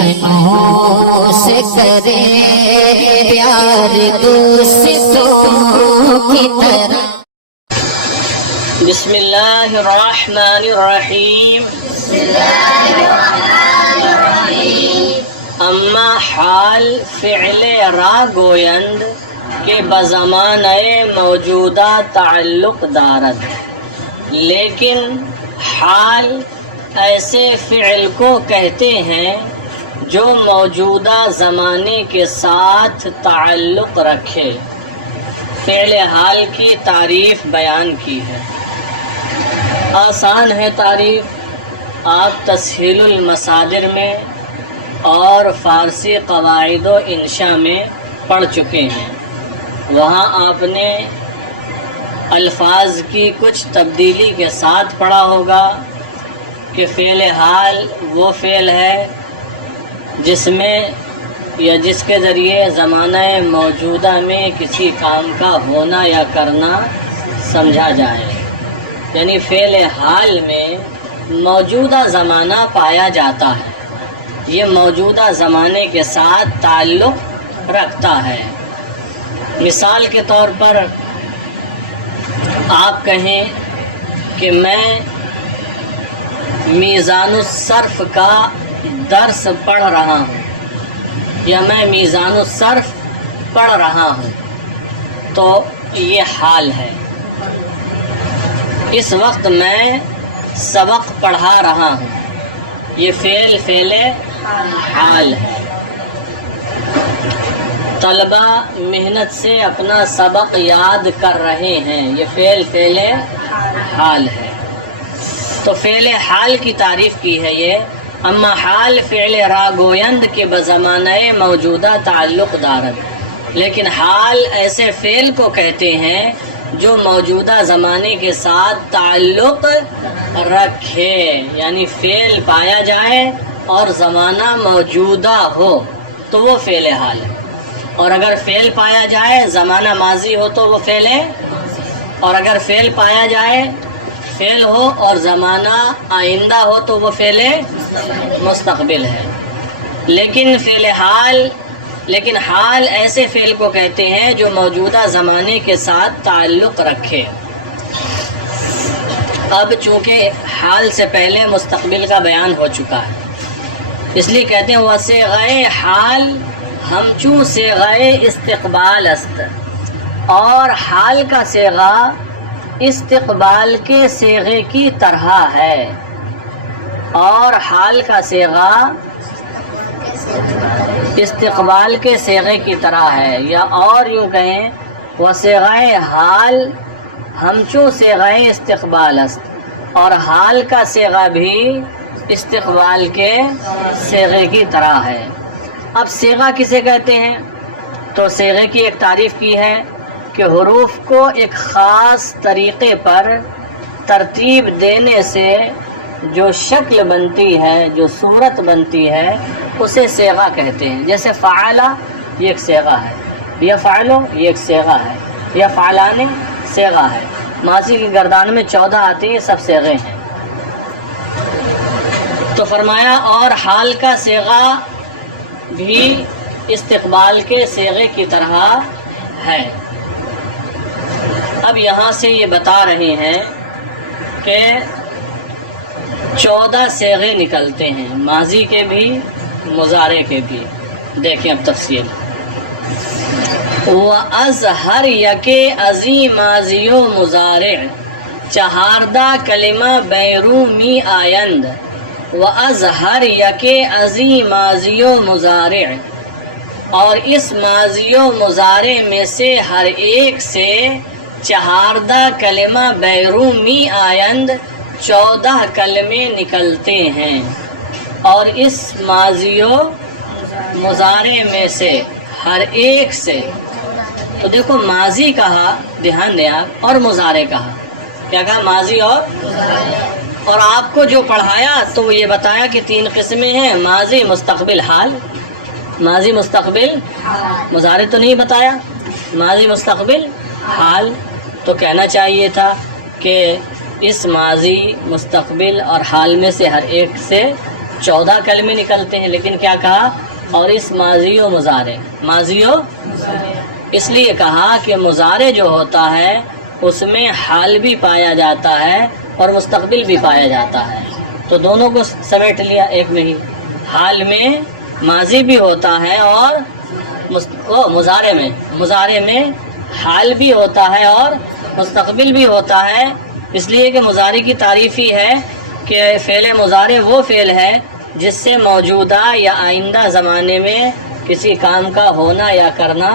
دشمنوں سے کرے پیار دوستوں کی طرح. بسم اللہ الرحمن الرحیم. اما حال فعل را گویند کہ بزمانہ موجودہ تعلق دارد، لیکن حال ایسے فعل کو کہتے ہیں جو موجودہ زمانے کے ساتھ تعلق رکھے. فعل حال کی تعریف بیان کی ہے. آسان ہے تعریف، آپ تسہیل المصادر میں اور فارسی قواعد و انشاء میں پڑھ چکے ہیں. وہاں آپ نے الفاظ کی کچھ تبدیلی کے ساتھ پڑھا ہوگا کہ فعل حال وہ فعل ہے جس میں یا جس کے ذریعے زمانہ موجودہ میں کسی کام کا ہونا یا کرنا سمجھا جائے. یعنی فعل حال میں موجودہ زمانہ پایا جاتا ہے، یہ موجودہ زمانے کے ساتھ تعلق رکھتا ہے. مثال کے طور پر آپ کہیں کہ میں میزان الصرف کا درس پڑھ رہا ہوں یا میں میزان الصرف پڑھ رہا ہوں، تو یہ حال ہے. اس وقت میں سبق پڑھا رہا ہوں، یہ فعل حال ہے. طلبہ محنت سے اپنا سبق یاد کر رہے ہیں، یہ فعل حال ہے. تو فعل حال کی تعریف کی ہے یہ. اما حال فعل را گویند کے بزمانہ موجودہ تعلق دارد، لیکن حال ایسے فعل کو کہتے ہیں جو موجودہ زمانے کے ساتھ تعلق رکھے. یعنی فعل پایا جائے اور زمانہ موجودہ ہو تو وہ فعل حال ہے، اور اگر فعل پایا جائے زمانہ ماضی ہو تو وہ فعل ہے، اور اگر فعل پایا جائے فعل ہو اور زمانہ آئندہ ہو تو وہ فعل مستقبل ہے. لیکن حال ایسے فعل کو کہتے ہیں جو موجودہ زمانے کے ساتھ تعلق رکھے. اب چونکہ حال سے پہلے مستقبل کا بیان ہو چکا ہے، اس لیے کہتے ہیں وصیغہ حال ہمچو صیغہ استقبال است، اور حال کا صیغہ استقبال کے صیغے کی طرح ہے، اور حال کا صیغہ استقبال کے صیغے کی طرح ہے. یا اور یوں کہیں وصیغہ حال ہمچو صیغہ استقبال است، اور حال کا صیغہ بھی استقبال کے صیغے کی طرح ہے. اب صیغہ کسے کہتے ہیں؟ تو صیغے کی ایک تعریف کی ہے کہ حروف کو ایک خاص طریقے پر ترتیب دینے سے جو شکل بنتی ہے، جو صورت بنتی ہے، اسے صیغہ کہتے ہیں. جیسے فعلا یہ ایک صیغہ ہے، یفعلو یہ ایک صیغہ ہے، یفعلان صیغہ ہے. ماضی کی گردان میں 14 آتی ہیں، سب صیغے ہیں. تو فرمایا اور حال کا صیغہ بھی استقبال کے صیغے کی طرح ہے. اب یہاں سے یہ بتا رہے ہیں کہ 14 صیغے نکلتے ہیں، ماضی کے بھی مضارع کے بھی. دیکھیں اب تفصیل. وَأَزْهَرْ یَکِ ازی ماضی و مضارع چہاردہ کلمہ بیرو می آیند. وَأَزْهَرْ یَکِ ازی ماضی و مضارع، اور اس ماضی و مضارع میں سے ہر ایک سے چہاردہ کلمہ بیرومی آیند 14 کلمے نکلتے ہیں. اور اس ماضی و مضارع میں سے ہر ایک سے، تو دیکھو ماضی کہا، دھیان دیں آپ، اور مضارع کہا. کیا کہا؟ ماضی اور آپ کو جو پڑھایا تو وہ یہ بتایا کہ 3 قسمیں ہیں، ماضی، مستقبل، حال. ماضی مستقبل مضارع تو نہیں بتایا، ماضی مستقبل حال، تو کہنا چاہیے تھا کہ اس ماضی مستقبل اور حال میں سے ہر ایک سے 14 کلمے نکلتے ہیں، لیکن کیا کہا؟ اور اس ماضی و مضارع، ماضی و اس لیے کہا کہ مضارع جو ہوتا ہے اس میں حال بھی پایا جاتا ہے اور مستقبل بھی پایا جاتا ہے، تو دونوں کو سمیٹ لیا ایک میں ہی۔ حال میں ماضی بھی ہوتا ہے اور مضارع میں حال بھی ہوتا ہے اور مستقبل بھی ہوتا ہے، اس لیے کہ مضارع کی تعریف ہی ہے کہ فعل مضارع وہ فعل ہے جس سے موجودہ یا آئندہ زمانے میں کسی کام کا ہونا یا کرنا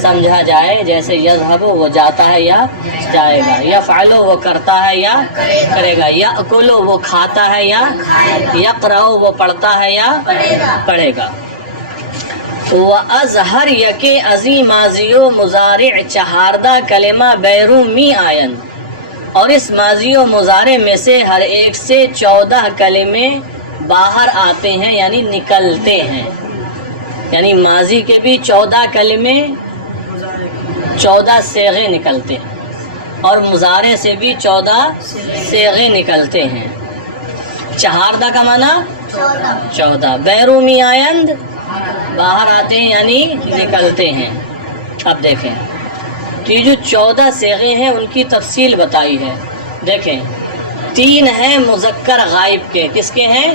سمجھا جائے، جیسے یذهب وہ جاتا ہے یا جائے گا، یفعل وہ کرتا ہے یا کرے گا، یأکل وہ کھاتا ہے یا یقرأ وہ پڑھتا ہے یا پڑھے گا۔ وَأَزْهَرْ یکے ازی ماضی و مضارع چہاردہ کلمہ بیرون می آئند، اور اس ماضی و مضارع میں سے ہر ایک سے 14 کلمے باہر آتے ہیں یعنی نکلتے ہیں، یعنی ماضی کے بھی 14 کلمے 14 صیغے نکلتے ہیں اور مضارع سے بھی 14 صیغے نکلتے ہیں۔ چہاردہ کا معنی 14، بیرومی آئند باہر آتے ہیں یعنی نکلتے ہیں۔ اب دیکھیں تو یہ جو 14 صیغے ہیں ان کی تفصیل بتائی ہے۔ دیکھیں 3 ہیں مذکر غائب کے، کس کے ہیں؟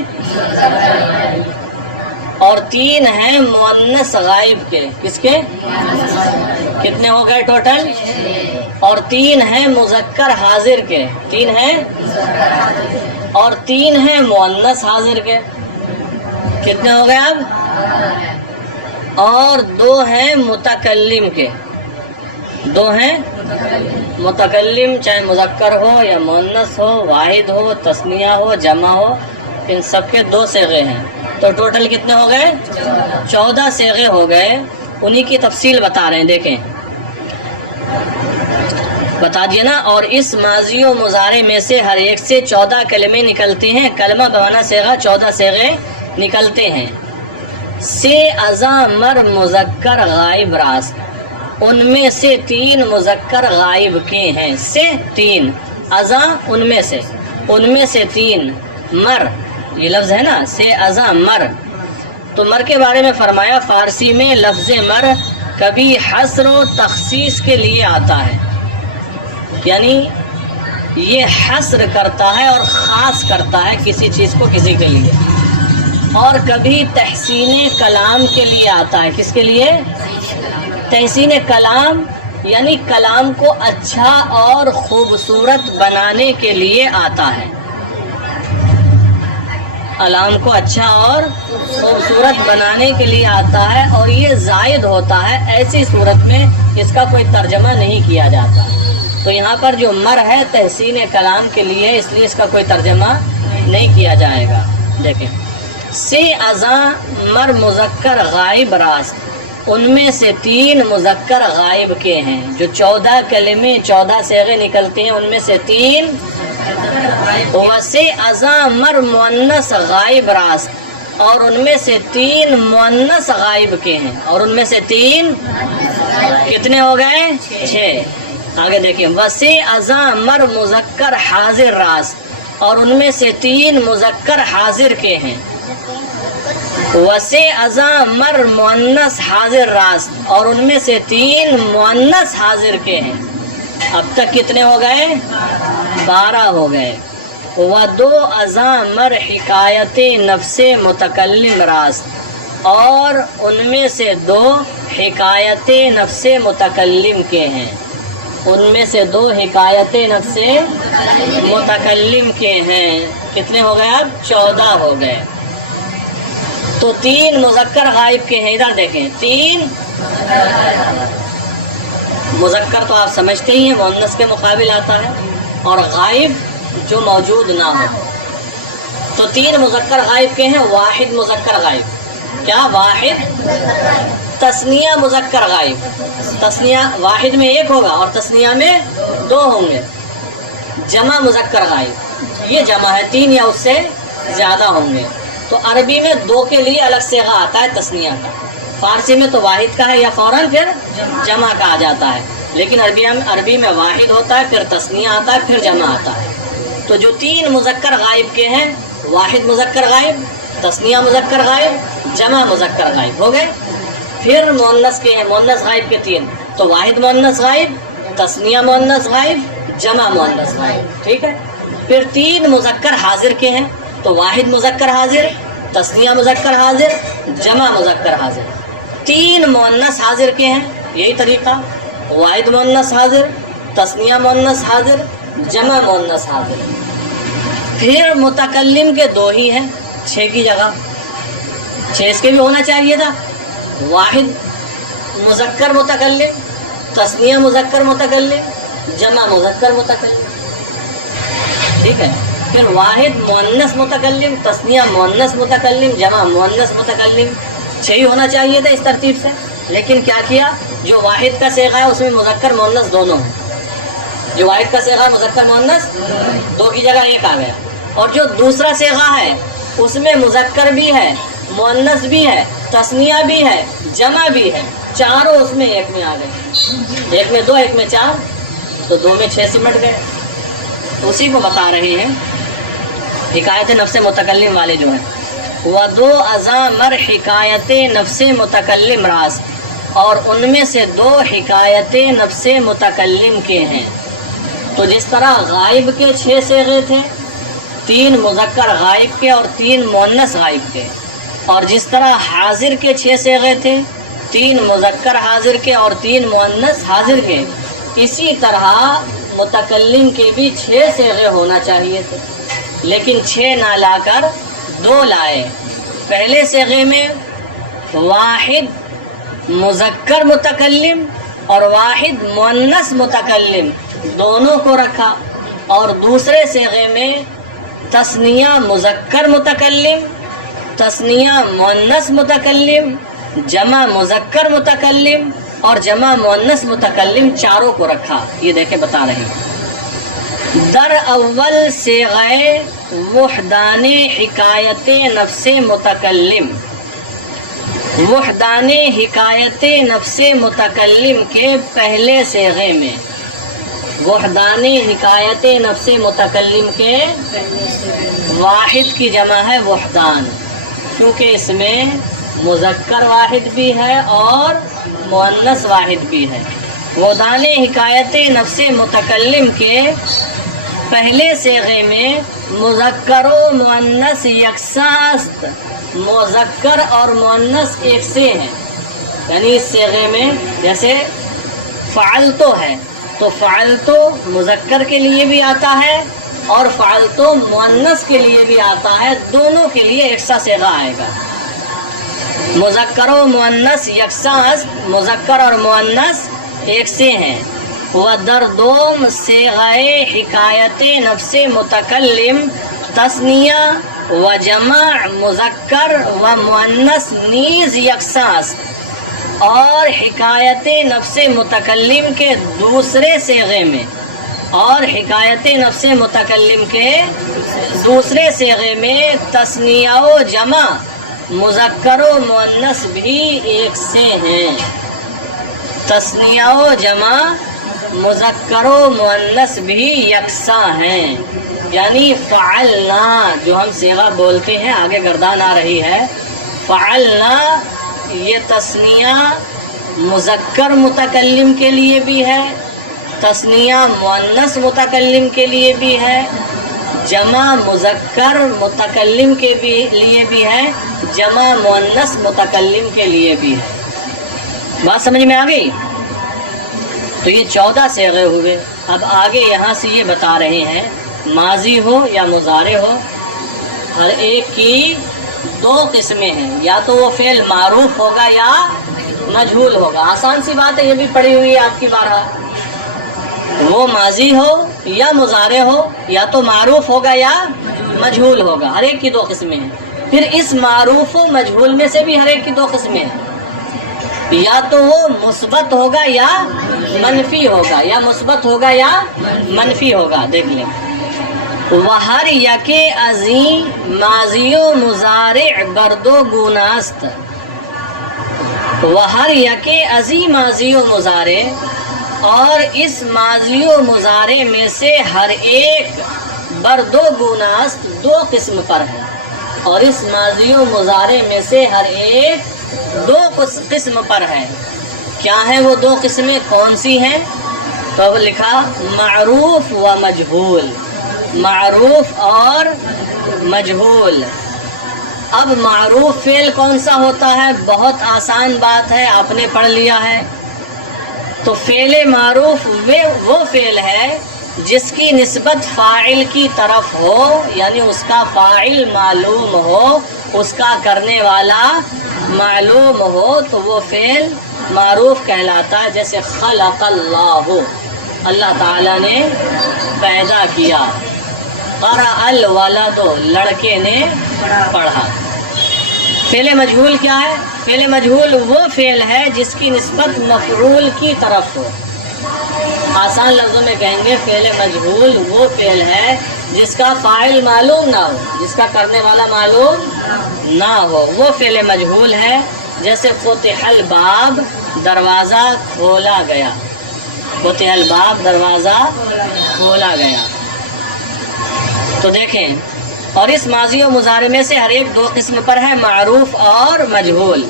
اور 3 ہیں مؤنث غائب کے، کس کے؟ کتنے ہو گئے ٹوٹل؟ اور 3 ہیں مذکر حاضر کے، 3 ہیں، اور 3 ہیں مؤنث حاضر کے، کتنے ہو گئے اب؟ اور 2 ہیں متکلم کے، 2 ہیں متکلم، چاہے مذکر ہو یا مؤنث ہو، واحد ہو، تثنیہ ہو، جمع ہو، ان سب کے 2 صیغے ہیں، تو ٹوٹل کتنے ہو گئے؟ 14 صیغے ہو گئے۔ انہی کی تفصیل بتا رہے ہیں، دیکھیں بتا دیا نا۔ اور اس ماضی و مضارع میں سے ہر ایک سے 14 کلمے نکلتے ہیں، کلمہ بمعنی صیغہ، 14 صیغے نکلتے ہیں۔ سے ازا مر مذکر غائب راست، ان میں سے 3 مذکر غائب کے ہیں، سے 3 ازا ان میں سے 3 مر، یہ لفظ ہے نا، سے ازا مر، تو مر کے بارے میں فرمایا فارسی میں لفظ مر کبھی حصر و تخصیص کے لیے آتا ہے، یعنی یہ حصر کرتا ہے اور خاص کرتا ہے کسی چیز کو کسی کے لیے، اور کبھی تحسین کلام کے لیے آتا ہے، کس کے لیے؟ تحسین کلام، یعنی کلام کو اچھا اور خوبصورت بنانے کے لیے آتا ہے، کلام کو اچھا اور خوبصورت بنانے کے لیے آتا ہے، اور یہ زائد ہوتا ہے، ایسی صورت میں اس کا کوئی ترجمہ نہیں کیا جاتا، تو یہاں پر جو مر ہے تحسین کلام کے لیے، اس لیے اس کا کوئی ترجمہ نہیں کیا جائے گا۔ دیکھیں سے ازاں مر مذکر غائب راست، ان میں سے 3 مذکر غائب کے ہیں، جو 14 کلمے 14 صیغے نکلتے ہیں ان میں سے 3 وسے ازاں مر مؤنث غائب راست، اور ان میں سے 3 مؤنث غائب کے ہیں، اور ان میں سے 3 کتنے ہو گئے؟ 6۔ آگے دیکھیں وسے ازاں مر مذکر حاضر راست، اور ان میں سے 3 مذکر حاضر کے ہیں، وسے ازاں مر مؤنث حاضر راست، اور ان میں سے 3 مؤنث حاضر کے ہیں۔ اب تک کتنے ہو گئے؟ 12 ہو گئے۔ ودو ازاں مر حکایت نفس متکلم راست، اور ان میں سے 2 حکایت نفس متکلم کے ہیں، ان میں سے 2 حکایت نفس متکلم کے ہیں، کتنے ہو گئے؟ اب 14 ہو گئے۔ تو 3 مذکر غائب کے ہیں، ادھر دیکھیں 3 مذکر تو آپ سمجھتے ہی ہیں مؤنث کے مقابل آتا ہے، اور غائب جو موجود نہ ہو، تو 3 مذکر غائب کے ہیں، واحد مذکر غائب، کیا واحد؟ تثنیہ مذکر غائب، تثنیہ واحد میں 1 ہوگا اور تثنیہ میں 2 ہوں گے۔ جمع مذکر غائب، یہ جمع ہے، 3 یا اس سے زیادہ ہوں گے، تو عربی میں 2 کے لیے الگ صیغہ آتا ہے تثنیہ کا، فارسی میں تو واحد کا ہے یا فوراً پھر جمع کا آ جاتا ہے، لیکن عربی میں واحد ہوتا ہے، پھر تثنیہ آتا ہے، پھر جمع آتا ہے۔ تو جو 3 مذکر غائب کے ہیں، واحد مذکر غائب، تثنیہ مذکر غائب، جمع مذکر غائب ہو گئے۔ پھر مؤنث کے ہیں، مؤنث غائب کے 3، تو واحد مؤنث غائب، تثنیہ مؤنث غائب، جمع مؤنث غائب، ٹھیک ہے۔ پھر 3 مذکر حاضر کے ہیں، تو واحد مذکر حاضر، تثنیہ مذکر حاضر، جمع مذکر حاضر۔ 3 مؤنث حاضر کے ہیں، یہی طریقہ، واحد مؤنث حاضر، تثنیہ مؤنث حاضر، جمع مؤنث حاضر۔ پھر متکلم کے 2 ہی ہیں 6 کی جگہ، 6 اس کے بھی ہونا چاہیے تھا، واحد مذکر متکلم، تثنیہ مذکر متکلم، جمع مذکر متکلم، ٹھیک ہے۔ پھر واحد مؤنث متکلم، تثنیہ مؤنث متکلم، جمع مؤنث متکلم، 6 ہی ہونا چاہیے تھا اس ترتیب سے، لیکن کیا کیا، جو واحد کا صیغہ ہے اس میں مذکر مؤنث دونوں ہیں، جو واحد کا صیغہ مذکر مؤنث 2 کی جگہ 1 آ گیا، اور جو دوسرا صیغہ ہے اس میں مذکر بھی ہے، مؤنث بھی ہے، تثنیہ بھی ہے، جمع بھی ہے، چاروں اس میں 1 میں آ گئے، 1 میں 2، 1 میں 4، تو 2 میں 6 سمٹ گئے۔ اسی کو بتا رہے ہیں حکایت نفس متکلم والے جو ہیں، وَدُو أَزَامَرْ حکایت نفس متکلم راس، اور ان میں سے 2 حکایت نفس متکلم کے ہیں۔ تو جس طرح غائب کے 6 صیغے تھے، 3 مذکر غائب کے اور 3 مؤنث غائب کے، اور جس طرح حاضر کے 6 صیغے تھے، 3 مذکر حاضر کے اور 3 مؤنث حاضر کے، اسی طرح متکلم کے بھی 6 صیغے ہونا چاہیے تھے، لیکن 6 نہ لا کر 2 لائے۔ پہلے صیغے میں واحد مذکر متکلم اور واحد مؤنث متکلم دونوں کو رکھا، اور دوسرے صیغے میں تثنیہ مذکر متکلم، تثنیہ مؤنث متکلم، جمع مذکر متکلم اور جمع مؤنث متکلم، چاروں کو رکھا۔ یہ دیکھیں بتا رہے ہیں، در اول صیغہ وحدان حکایت نفس متکلم، وحدان حکایت نفس متکلم کے پہلے صیغے میں، وحدان حکایت نفس متکلم کے واحد کی جمع ہے وحدان، کیونکہ اس میں مذکر واحد بھی ہے اور مؤنث واحد بھی ہے۔ وحدان حکایت نفس متکلم کے پہلے صیغے میں مذکر و مؤنث یکساں است، مذکر اور مؤنث ایک سے ہیں، یعنی اس صیغے میں جیسے فعلتو ہے تو فعلتو مذکر کے لیے بھی آتا ہے اور فعلتو مؤنث کے لیے بھی آتا ہے، دونوں کے لیے یکساں صیغہ آئے گا۔ مذکر و مؤنث یکساں است، مذکر اور مؤنث ایک سے ہیں۔ وَدَرْ دوم صیغہ حکایت نفس متکلم تثنیہ و جمع مذکر و مؤنث نیز یکساں است، اور حکایت نفس متکلم کے دوسرے صیغے میں، اور حکایت نفس متکلم کے دوسرے صیغے میں تثنیہ و جمع مذکر و مؤنث بھی ایک سے ہیں، تثنیہ و جمع مذکر و مؤنث بھی یکساں ہیں۔ یعنی فعلنا جو ہم صیغہ بولتے ہیں، آگے گردان آ رہی ہے، فعلنا یہ تثنیہ مذکر متکلم کے لیے بھی ہے، تثنیہ مؤنث متکلم کے لیے بھی ہے، جمع مذکر متکلم کے لیے بھی ہے، جمع مؤنث متکلم کے لیے بھی ہے۔ بات سمجھ میں آ گئی؟ تو یہ 14 صیغے ہوئے۔ اب آگے یہاں سے یہ بتا رہے ہیں، ماضی ہو یا مضارع ہو، ہر ایک کی 2 قسمیں ہیں، یا تو وہ فعل معروف ہوگا یا مجہول ہوگا۔ آسان سی بات ہے، یہ بھی پڑھی ہوئی ہے آپ کی بارہا۔ وہ ماضی ہو یا مضارع ہو، یا تو معروف ہوگا یا مجہول ہوگا، ہر ایک کی 2 قسمیں ہیں۔ پھر اس معروف و مجہول میں سے بھی ہر ایک کی 2 قسمیں ہیں، یا تو وہ مثبت ہوگا یا منفی ہوگا، یا مثبت ہوگا یا منفی ہوگا۔ دیکھ لیں، وہر یک ازیں ماضی و مضارع بردو گوناست، وہ ہر یکے ازی ماضی و مضارع، اور اس ماضی و مضارع میں سے ہر ایک بر دو گوناست دو قسم پر ہے، اور اس ماضی و مضارع میں سے ہر ایک دو قسم پر ہے۔ کیا ہیں وہ دو قسمیں، کون سی ہیں؟ تو لکھا معروف و مجہول، معروف اور مجہول۔ اب معروف فعل کون سا ہوتا ہے؟ بہت آسان بات ہے، آپ نے پڑھ لیا ہے۔ تو فعل معروف وہ فعل ہے جس کی نسبت فاعل کی طرف ہو، یعنی اس کا فاعل معلوم ہو، اس کا کرنے والا معلوم ہو، تو وہ فعل معروف کہلاتا ہے۔ جیسے خلق اللہ، اللہ تعالیٰ نے پیدا کیا۔ قرأ الولد، لڑکے نے پڑھا۔ فعل مجہول کیا ہے؟ فعل مجہول وہ فعل ہے جس کی نسبت مفعول کی طرف ہو۔ آسان لفظوں میں کہیں گے فعل مجہول وہ فعل ہے جس کا فاعل معلوم نہ ہو، جس کا کرنے والا معلوم نہ ہو، وہ فعل مجہول ہے۔ جیسے فتح الباب، دروازہ کھولا گیا، فتح الباب، دروازہ کھولا گیا۔ تو دیکھیں، اور اس ماضی و مضارع میں سے ہر ایک دو قسم پر ہے، معروف اور مجہول۔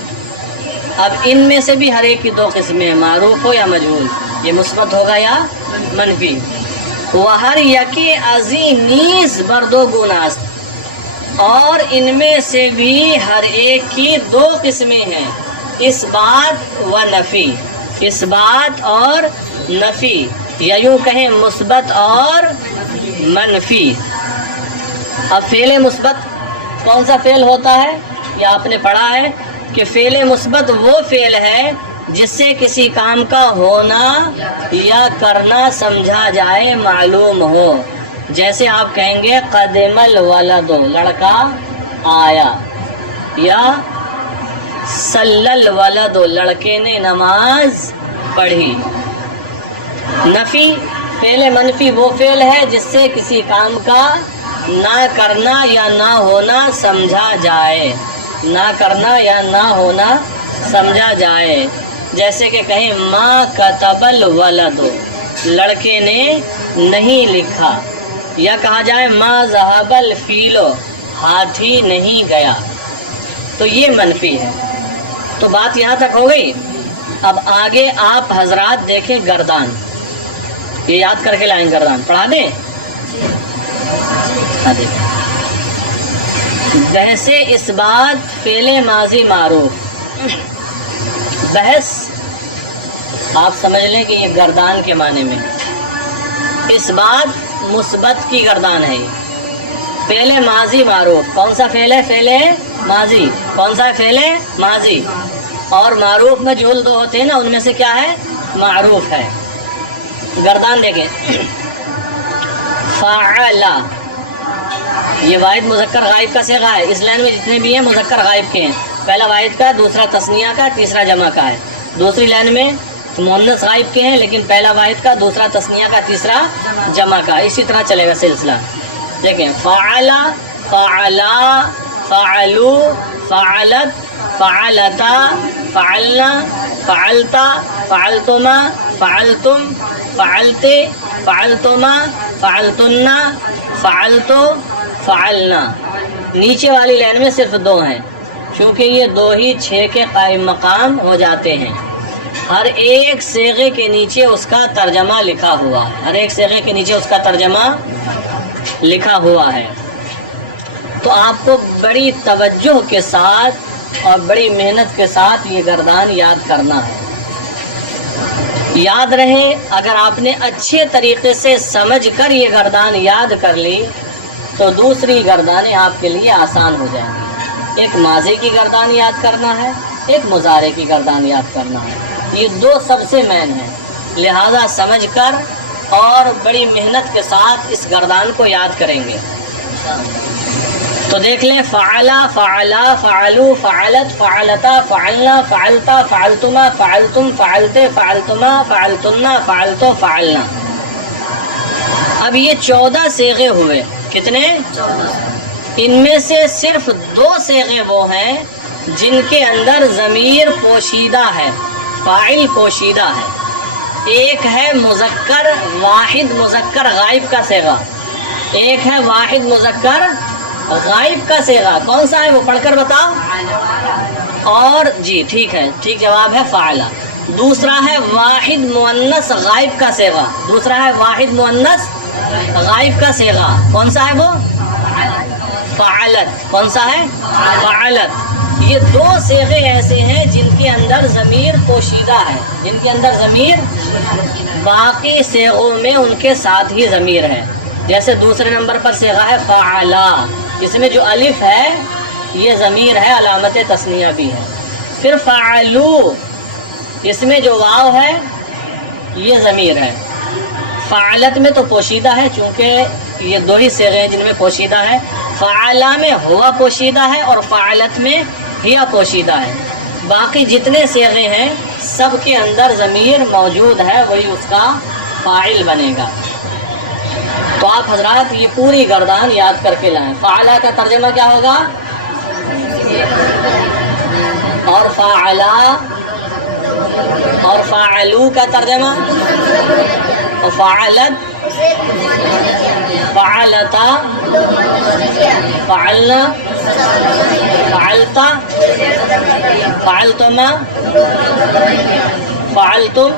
اب ان میں سے بھی ہر ایک کی دو قسمیں ہیں، معروف ہو یا مجہول، یہ مثبت ہوگا یا منفی۔ وہ ہر یکی ازی نیز بر دو گوناست، اور ان میں سے بھی ہر ایک کی دو قسمیں ہیں، اس بات و نفی، اس بات اور نفی، یا یوں کہیں مثبت اور منفی۔ اب فعل مثبت کون سا فعل ہوتا ہے؟ یہ آپ نے پڑھا ہے کہ فعل مثبت وہ فعل ہے جس سے کسی کام کا ہونا یا کرنا سمجھا جائے، معلوم ہو۔ جیسے آپ کہیں گے قدم الولد، لڑکا آیا، یا صلی الولد، لڑکے نے نماز پڑھی۔ نفی، فعل منفی وہ فعل ہے جس سے کسی کام کا نہ کرنا یا نہ ہونا سمجھا جائے، نہ کرنا یا نہ ہونا سمجھا جائے۔ جیسے کہ کہیں ما کتب الولد، لڑکے نے نہیں لکھا، یا کہا جائے ما ذهب الفیل، ہاتھی نہیں گیا، تو یہ منفی ہے۔ تو بات یہاں تک ہو گئی۔ اب آگے آپ حضرات دیکھیں گردان، یہ یاد کر کے لائیں، گردان پڑھا دیں۔ بحث اس بات فعل ماضی معروف، بحث آپ سمجھ لیں کہ یہ گردان کے معنی میں، اس بات مثبت کی گردان ہے۔ فعل ماضی معروف کون سا فعل ہے؟ فعل ماضی، کون سا فعل ماضی؟ اور معروف میں مجہول دو ہوتے ہیں نا، ان میں سے کیا ہے؟ معروف ہے۔ گردان دیکھیں، فعل، یہ واحد مذکر غائب کا صیغہ ہے۔ اس لائن میں جتنے بھی ہیں مذکر غائب کے ہیں، پہلا واحد کا، دوسرا تثنیہ کا، تیسرا جمع کا ہے۔ دوسری لائن میں مؤنث غائب کے ہیں، لیکن پہلا واحد کا، دوسرا تثنیہ کا، تیسرا جمع کا، اسی طرح چلے گا سلسلہ۔ دیکھیں، فعل، فعلا، فعلو، فعلت، فعلتا، فعلنا، فعلتا، فعلتما، فعلتم، فعلتے، فعلتما، فعلتن، فعلتو، فعلنا۔ نیچے والی لائن میں صرف دو ہیں، چونکہ یہ دو ہی 6 کے قائم مقام ہو جاتے ہیں۔ ہر ایک صیغے کے نیچے اس کا ترجمہ لکھا ہوا ہے، ہر ایک صیغے کے نیچے اس کا ترجمہ لکھا ہوا ہے۔ تو آپ کو بڑی توجہ کے ساتھ اور بڑی محنت کے ساتھ یہ گردان یاد کرنا ہے۔ یاد رہے، اگر آپ نے اچھے طریقے سے سمجھ کر یہ گردان یاد کر لی تو دوسری گردانیں آپ کے لیے آسان ہو جائیں گی۔ ایک ماضی کی گردان یاد کرنا ہے، ایک مضارع کی گردان یاد کرنا ہے، یہ دو سب سے مین ہیں، لہذا سمجھ کر اور بڑی محنت کے ساتھ اس گردان کو یاد کریں گے۔ تو دیکھ لیں، فعلا، فعلا، فعلو، فعلت، فعلتا، فعلنا، فعلتا، فعلتما، فعلتم، فعلتے، فعلتما، فعلتن، فعلتو، فعلنا۔ اب یہ 14 صیغے ہوئے، کتنے؟ 14۔ ان میں سے صرف 2 صیغے وہ ہیں جن کے اندر ضمیر پوشیدہ ہے، فاعل پوشیدہ ہے۔ ایک ہے مذکر واحد مذکر غائب کا صیغہ، ایک ہے واحد مذکر غائب کا صیغہ، کون سا ہے وہ پڑھ کر بتاؤ۔ اور جی ٹھیک ہے، ٹھیک جواب ہے فعلا۔ دوسرا ہے واحد مؤنث غائب کا صیغہ، دوسرا ہے واحد مؤنث غائب کا صیغہ، کون سا ہے وہ؟ فعلت، کون سا ہے؟ فعلت۔ یہ دو صیغے ایسے ہیں جن کے اندر ضمیر پوشیدہ ہے، جن کے اندر ضمیر، باقی صیغوں میں ان کے ساتھ ہی ضمیر ہے۔ جیسے دوسرے نمبر پر صیغہ ہے فعلا، اس میں جو الف ہے یہ ضمیر ہے، علامت تثنیہ بھی ہے۔ پھر فعلو، اس میں جو واو ہے یہ ضمیر ہے۔ فعلت میں تو پوشیدہ ہے، چونکہ یہ دو ہی صیغے ہیں جن میں پوشیدہ ہے۔ فعلا میں ہوا پوشیدہ ہے اور فعلت میں ہیا پوشیدہ ہے۔ باقی جتنے صیغے ہیں سب کے اندر ضمیر موجود ہے، وہی اس کا فاعل بنے گا۔ تو آپ حضرات یہ پوری گردان یاد کر کے لائیں۔ فعلا کا ترجمہ کیا ہوگا؟ اور فعلا اور فعلو کا ترجمہ، اور فعلت، فعلتا، فعلنا، فعلتا، فعلتما، فعلتم،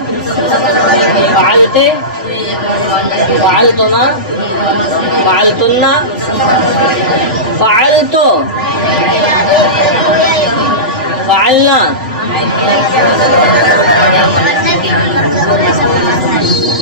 فعلتے، فعلتما، فعلتن، فعلتو، فعلنا،